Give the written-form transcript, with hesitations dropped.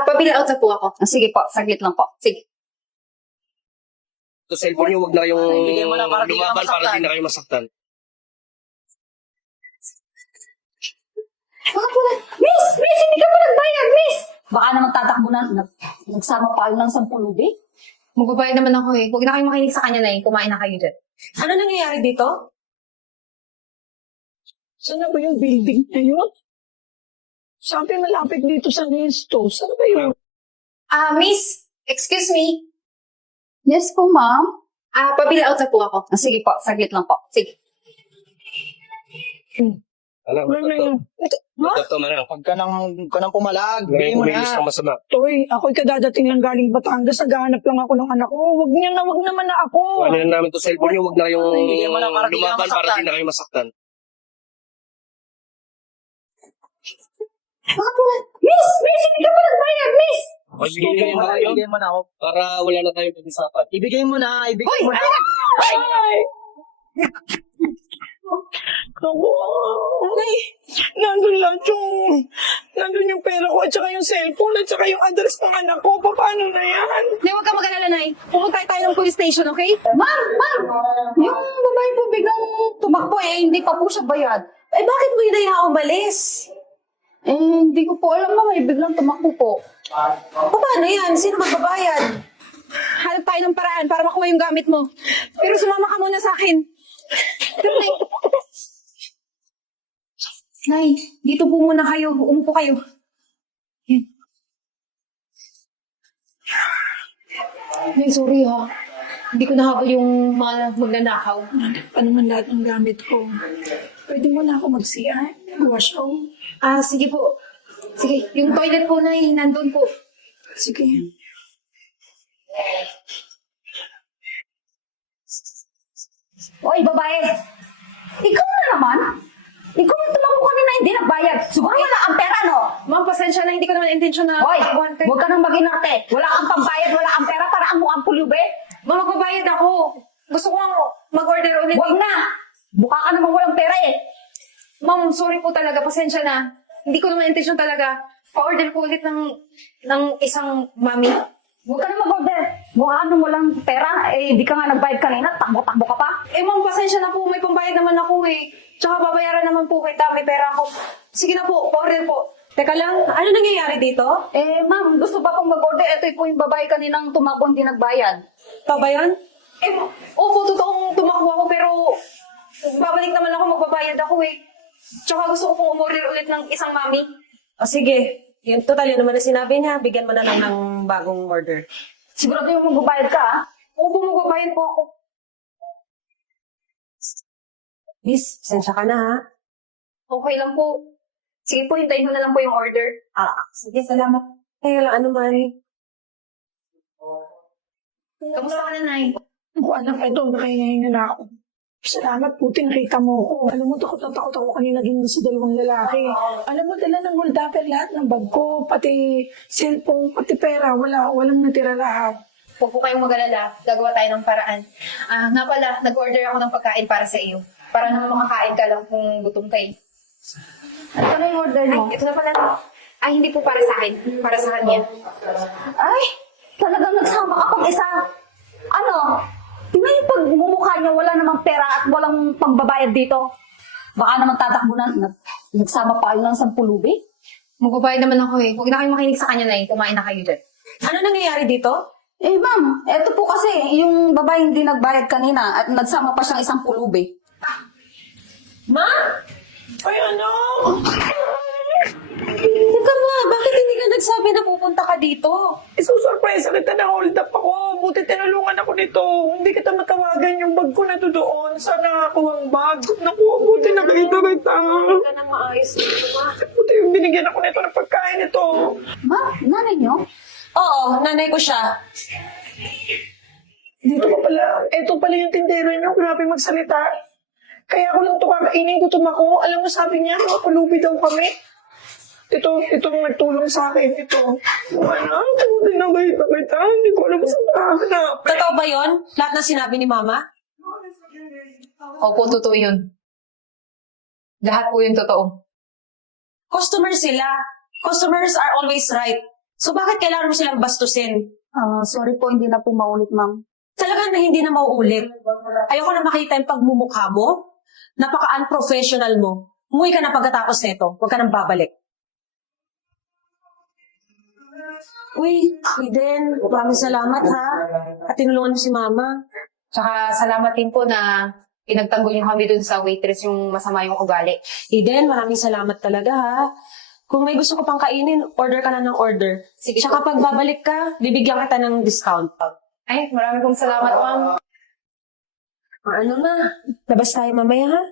Pabill out na po ako. Sige po, saglit lang po. Sige. Sa cellphone niyo, huwag na kayong Bigyan mo na para di ka lumaban para masaktan. di na kayo masaktan. Bakit wala? Miss! Miss! Hindi ka pa nagbayad, Miss! Baka naman tatakbo na. Nagsama pa kayo ng 10 lubi. Magbabayad naman ako eh. Huwag na kayong makinig sa kanya na kumain na kayo dyan. Ano nangyayari dito? Saan na ba yung building na yun? Sabi malapit dito sa Nesto. Saan ba yun? Miss, excuse me. Yes po, ma'am. Pabill out na po ako. Sige po, saglit lang po. Sige. Alam, Ano na yun? ito na. Huwag ka nang pumalag. Bigay Ngayon mo kumilos na. ng masama. Toy, ako'y kadadating lang galing Batangas. Naghahanap lang ako ng anak ko. Huwag niya na, huwag naman na ako. Kuha na namin to cellphone niyo, huwag na kayong Bigyan mo na para di ka lumaban para masaktan. di na kayo masaktan. Bakit wala? Miss! Miss! Hindi ka pa nagbayad, Miss! O sige, ibigay mo na yun Ibigay mo na ako. para wala na tayong pag-isapan. Ibigay mo na. Ibigay mo na. Ako, ay, nandun yung pera ko at saka yung cellphone at saka yung address ng anak ko. Paano na yan? Nay, huwag ka mag-alala, Nay. Pupunta tayo ng police station, okay? Ma'am! Ma'am! Yung babae po biglang tumakbo hindi pa po siya bayad. Bakit mo yun na umalis? Hindi ko po alam, ma'am. Biglang tumakbo po. Paano yan? Sino magbabayad? Hanap tayo ng paraan para makuha yung gamit mo. Pero sumama ka muna sa akin. Pero, Nay. Nay, dito po muna kayo. Umupo kayo. Yan. Nay, sorry ha. Hindi ko nahabol yung mga magnanakaw. Pa naman lahat ng gamit ko. Pwede mo na ako mag-CR? Wash home? Sige po. Sige, yung toilet po, Nay, nandun po. Sige. Oy, babae! Ikaw na naman? Ikaw yung tumakbo kanina hindi nagbayad. Siguro wala kang pera, no? Ma'am, pasensya na, hindi ko naman intensyon na Hoy, takuhan kayo. huwag ka nang maginarte. Wala kang pambayad, wala kang pera para ang mukhang pulube. Ma'am, magbabayad ako. Gusto ko mag-order ulit. Huwag na! Buka ka naman walang pera eh. Ma'am, sorry po talaga, pasensya na. Hindi ko naman intensyon talaga. Pa-order po ulit ng isang mami. Huwag ka na mag-order. Mukha nung walang pera, di ka nga nagbayad kanina, takbo-takbo ka pa. Ma'am, pasensya na po. May pambayad naman ako eh. Tsaka babayaran naman po kita. May pera ako. Sige na po, pa-order po. Teka lang, ano nangyayari dito? Ma'am, gusto pa pong mag-order. Ito po yung babae kaninang tumakbo hindi nagbayad. Pa ba yan? Opo, totoong tumakbo ako pero babalik naman ako, magbabayad ako eh. Tsaka gusto ko pong umorder ulit ng isang mami. O sige, yun, total yun naman na sinabi niya. Bigyan mo na lang ng bagong order. Sigurado yung magbabayad ka, ha? Opo, magbabayad po ako. Miss, sensya ka na ha. Okay lang po. Sige po, hintayin ko na lang po yung order. Sige, salamat. Kaya lang, ano man. Kamusta ka na, Nay? Ako anak, ito, nakahinga na ako. Salamat, puti nakita mo ako. Alam mo, takot ako kanina din sa dalawang lalaki. Alam mo, dala ng holdapper lahat ng bag ko, pati cellphone, pati pera. Walang natira lahat. Huwag po kayong mag-alala. Gagawa tayo ng paraan. Nga pala, nag-order ako ng pagkain para sa iyo. Para naman makakain ka lang kung gutom ka eh. Ano na yung order mo? Ay, ito na pala. Ay, hindi po para sa akin. Para sa kanya. Ay, talagang nagsama ka pang isa. Ano? Tingnan yung pagmumukha niya, wala namang pera at walang pangbabayad dito. Baka naman tatakbo na, nagsama pa kayo ng 10 lubi. Magbabayad naman ako eh. Huwag na kayong makinig sa kanya na kumain na kayo dyan. Ano nangyayari dito? Ma'am, eto po kasi, yung babae hindi nagbayad kanina at nagsama pa siyang 10 lubi. Ma? Ay, anak! Teka nga, bakit hindi ka nagsabi na pupunta ka dito? Isusurpresa kita na hold up ako. Buti tinulungan ako nito. Hindi kita matawagan yung bag ko na doon. Saan nakakuha ang bag? Naku, buti nakita kita. Hindi ka nang maayos dito, ma. Buti yung binigyan ako nito ng pagkain nito. Ma'am, nanay niyo? Oo, nanay ko siya. Dito ka pala. Ito pala yung tindero niyo. Grabe magsalita. Kaya ako lang ito kakainin, gutom ako. Alam mo, sabi niya, mapulubi daw kami. Itong nagtulong sa akin, ito. Anak, buti na kita. Hindi ko alam saan nakahanap. Totoo ba yon? Lahat na sinabi ni mama? Opo, totoo yun. Lahat po yun totoo. Customers sila. Customers are always right. So bakit kailangan mo silang bastusin? Sorry po, hindi na po maulit, ma'am. Talagang na hindi na mauulit. Ayoko na makita yung pagmumukha mo. Napaka-unprofessional mo. Umuwi ka na pagkatapos nito. Huwag ka nang babalik. Uy, Eden, maraming salamat ha. At tinulungan mo si Mama. Tsaka salamat din po na pinagtanggol niyo kami dun sa waitress yung masama yung ugali. Eden, maraming salamat talaga ha. Kung may gusto ko pang kainin, order ka na ng order. Sige Tsaka pag babalik ka, bibigyan kita ng discount. Ay, maraming pong salamat, ma'am. Ano na, labas tayo mamaya ha.